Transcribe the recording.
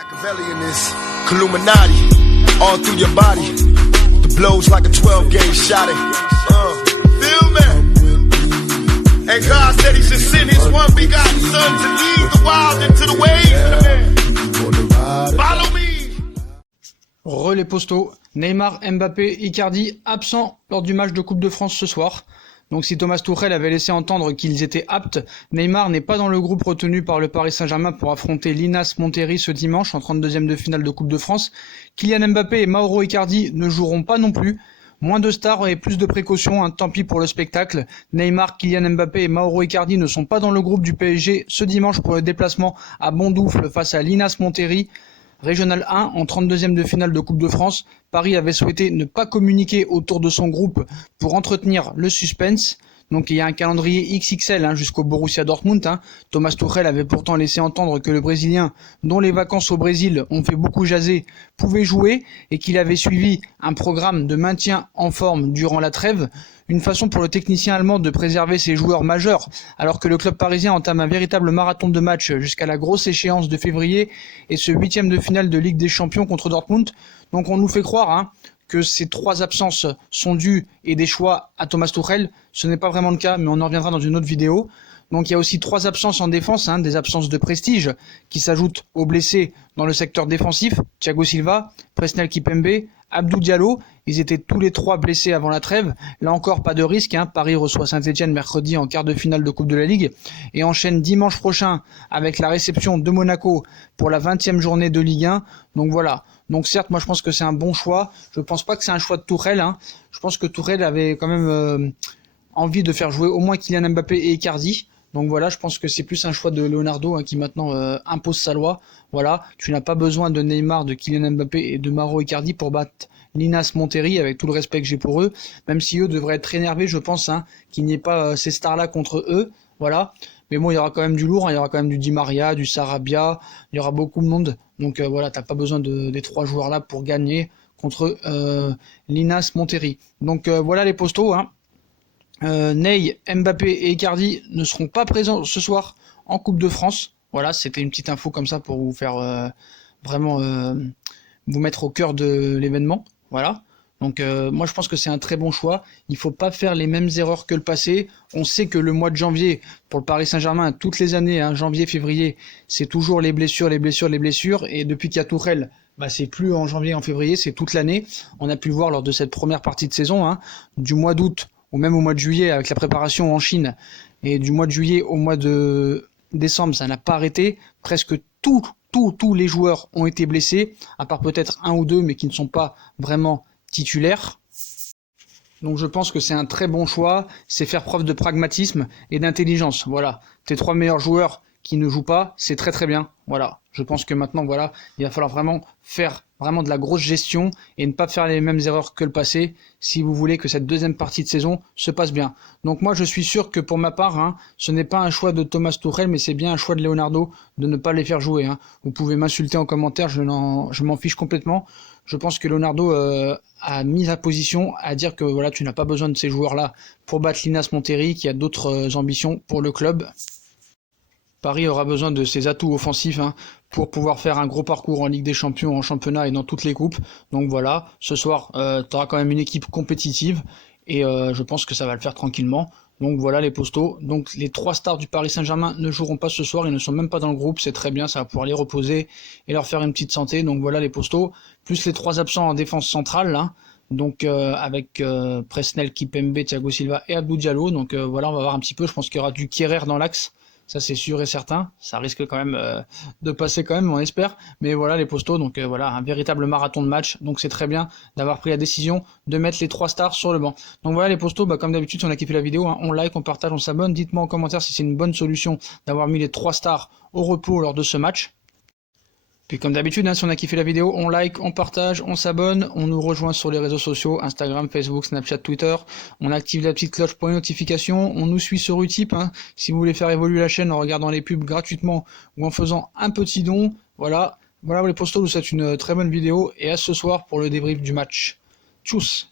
Machiavelli in this Illuminati, all through your body. The blows like a 12-gauge shot. Feel me? And God said He should send His one begotten Son to lead the wild into the ways. Follow me. Relais postaux, Neymar, Mbappé, Icardi absents lors du match de Coupe de France ce soir. Donc si Thomas Tuchel avait laissé entendre qu'ils étaient aptes, Neymar n'est pas dans le groupe retenu par le Paris Saint-Germain pour affronter l'Inas Monterrey ce dimanche en 32e de finale de Coupe de France. Kylian Mbappé et Mauro Icardi ne joueront pas non plus. Moins de stars et plus de précautions, tant pis pour le spectacle. Neymar, Kylian Mbappé et Mauro Icardi ne sont pas dans le groupe du PSG ce dimanche pour le déplacement à Bondoufle face à l'Inas Monterrey. Régional 1 en 32e de finale de Coupe de France, Paris avait souhaité ne pas communiquer autour de son groupe pour entretenir le suspense. Donc il y a un calendrier XXL jusqu'au Borussia Dortmund. Thomas Tuchel avait pourtant laissé entendre que le Brésilien, dont les vacances au Brésil ont fait beaucoup jaser, pouvait jouer et qu'il avait suivi un programme de maintien en forme durant la trêve. Une façon pour le technicien allemand de préserver ses joueurs majeurs, alors que le club parisien entame un véritable marathon de matchs jusqu'à la grosse échéance de février et ce 8e de finale de Ligue des Champions contre Dortmund. Donc on nous fait croire que ces 3 absences sont dues et des choix à Thomas Tuchel. Ce n'est pas vraiment le cas, mais on en reviendra dans une autre vidéo. Donc il y a aussi 3 absences en défense, des absences de prestige qui s'ajoutent aux blessés dans le secteur défensif. Thiago Silva, Presnel Kimpembe, Abdou Diallo, ils étaient tous les 3 blessés avant la trêve. Là encore, pas de risque. Paris reçoit Saint-Etienne mercredi en quart de finale de Coupe de la Ligue et enchaîne dimanche prochain avec la réception de Monaco pour la 20e journée de Ligue 1. Donc voilà. Donc certes, moi je pense que c'est un bon choix. Je pense pas que c'est un choix de Tuchel. Je pense que Tuchel avait quand même envie de faire jouer au moins Kylian Mbappé et Icardi. Donc voilà, je pense que c'est plus un choix de Leonardo qui maintenant impose sa loi. Voilà, tu n'as pas besoin de Neymar, de Kylian Mbappé et de Mauro Icardi pour battre l'Inas Monterrey, avec tout le respect que j'ai pour eux, même si eux devraient être énervés, je pense, qu'il n'y ait pas ces stars-là contre eux. Voilà. Mais bon, il y aura quand même du lourd, il y aura quand même du Di Maria, du Sarabia, il y aura beaucoup de monde. Donc voilà, t'as pas besoin des 3 joueurs-là pour gagner contre l'Inas Monterrey. Donc voilà les postos. Ney, Mbappé et Icardi ne seront pas présents ce soir en Coupe de France. Voilà, c'était une petite info comme ça pour vous faire vraiment vous mettre au cœur de l'événement. Voilà. Donc moi je pense que c'est un très bon choix. Il faut pas faire les mêmes erreurs que le passé. On sait que le mois de janvier pour le Paris Saint-Germain, toutes les années, janvier, février, c'est toujours les blessures. Et depuis qu'il y a Tuchel, c'est plus en janvier, en février, c'est toute l'année. On a pu le voir lors de cette première partie de saison, du mois d'août ou même au mois de juillet avec la préparation en Chine, et du mois de juillet au mois de décembre, ça n'a pas arrêté. Presque tous les joueurs ont été blessés, à part peut-être 1 ou 2, mais qui ne sont pas vraiment titulaires. Donc je pense que c'est un très bon choix, c'est faire preuve de pragmatisme et d'intelligence. Voilà, tes 3 meilleurs joueurs qui ne jouent pas, c'est très très bien. Voilà, je pense que maintenant, voilà, il va falloir vraiment faire de la grosse gestion et ne pas faire les mêmes erreurs que le passé si vous voulez que cette deuxième partie de saison se passe bien. Donc moi je suis sûr que pour ma part, ce n'est pas un choix de Thomas Tuchel, mais c'est bien un choix de Leonardo de ne pas les faire jouer. Vous pouvez m'insulter en commentaire, je m'en fiche complètement. Je pense que Leonardo a mis sa position à dire que voilà, tu n'as pas besoin de ces joueurs-là pour battre l'Inas Monterrey, qui a d'autres ambitions pour le club. Paris aura besoin de ses atouts offensifs pour pouvoir faire un gros parcours en Ligue des Champions, en championnat et dans toutes les coupes. Donc voilà, ce soir, tu auras quand même une équipe compétitive et je pense que ça va le faire tranquillement. Donc voilà les postos. Donc les 3 stars du Paris Saint-Germain ne joueront pas ce soir, ils ne sont même pas dans le groupe, c'est très bien, ça va pouvoir les reposer et leur faire une petite santé. Donc voilà les postos, plus les 3 absents en défense centrale, donc avec Presnel, Kimpembe, Thiago Silva et Abdou Diallo. Donc voilà, on va voir un petit peu, je pense qu'il y aura du Kehrer dans l'axe. Ça c'est sûr et certain, ça risque quand même de passer quand même, on espère. Mais voilà les postos, donc voilà, un véritable marathon de match. Donc c'est très bien d'avoir pris la décision de mettre les 3 stars sur le banc. Donc voilà les postos, comme d'habitude, si on a kiffé la vidéo, on like, on partage, on s'abonne. Dites-moi en commentaire si c'est une bonne solution d'avoir mis les 3 stars au repos lors de ce match. Puis comme d'habitude, si on a kiffé la vidéo, on like, on partage, on s'abonne, on nous rejoint sur les réseaux sociaux, Instagram, Facebook, Snapchat, Twitter, on active la petite cloche pour les notifications, on nous suit sur Utip, si vous voulez faire évoluer la chaîne en regardant les pubs gratuitement ou en faisant un petit don, voilà les postos, je vous souhaite une très bonne vidéo et à ce soir pour le débrief du match. Tchuss!